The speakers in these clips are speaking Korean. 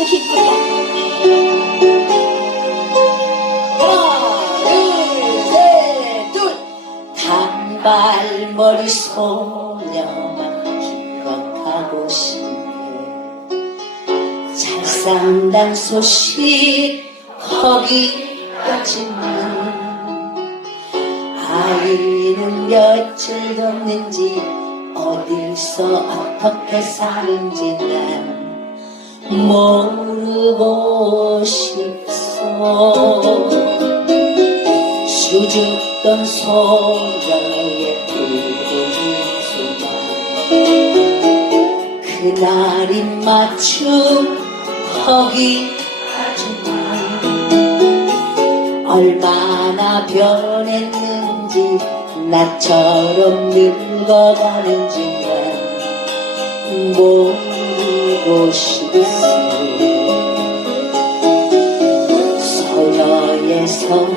훨씬 기쁘다. 하나, 둘, 셋, 둘. 단발머리 소녀만 기억하고 싶네. 잘 산단 소식 거기까지만 아이는 며칠 됐는지 어디서 어떻게 사는지 난 모르고 싶소. 수줍던 소녀의 붉은 수만 그날인 맞춤 거기까지만 얼마나 변했는지 나처럼 늙어가는지 난 모르 고 싶어 소녀에서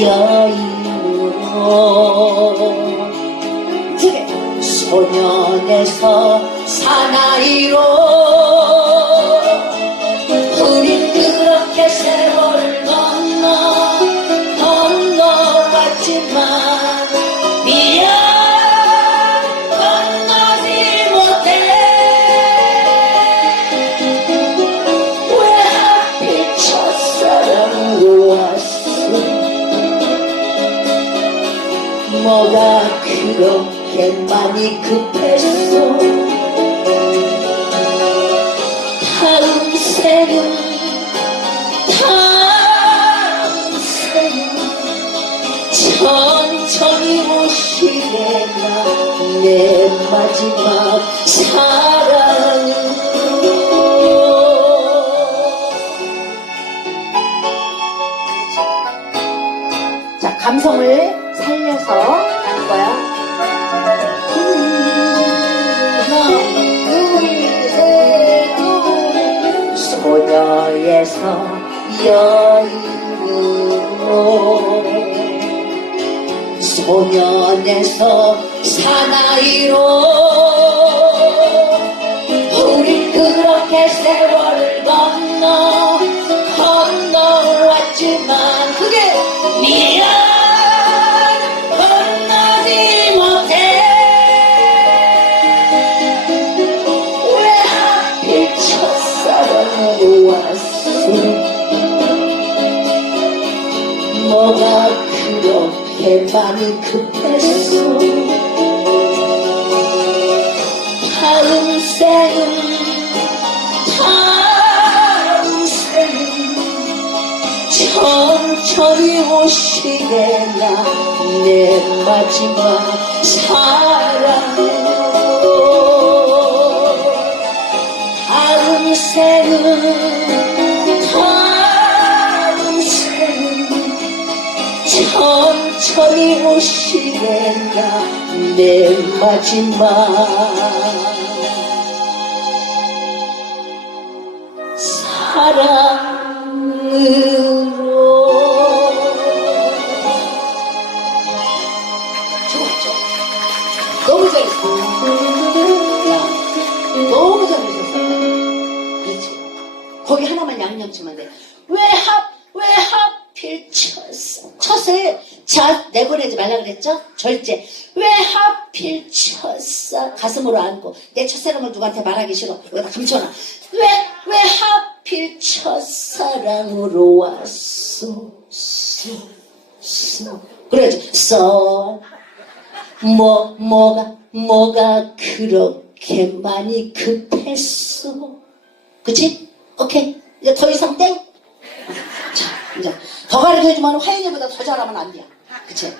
여인으로 소년에서 사나이로 우린 그렇게 세월을 건너 건너갔지만 뭐가 그렇게 많이 급했어 다음 생은 다음 생은 천천히 오시게나 내 마지막 사 여인으로 소년에서 사나이로 우린 그렇게 세월을 건너 건너왔지만 그게 미련 그렇게 많이 급했어? 다음 생은 다음 생은 천천히 오시게 나 내 마지막 사랑으로. 다음 생은 천천히 오시게나 내 마지막 사랑으로. 좋아 너무 잘했어. 야 너무 잘해줬어. 그렇지. 거기 하나만 양념 치면 돼왜 합, 왜 하필 쳤어? 쳤어요 자 내보내지 말라 그랬죠 절제 왜 하필 쳤어 가슴으로 안고 내 첫사랑을 누구한테 말하기 싫어 여기다 감춰놔 왜, 왜 하필 첫사랑으로 왔어 쏘, 쏘. 그래야지 써 뭐, 뭐가, 뭐가 그렇게 많이 급했어? 그치? 오케이. 이제 더 이상 땡? 자, 이제 더 가르쳐주면 화연이보다 더 잘하면 안 돼. 그치?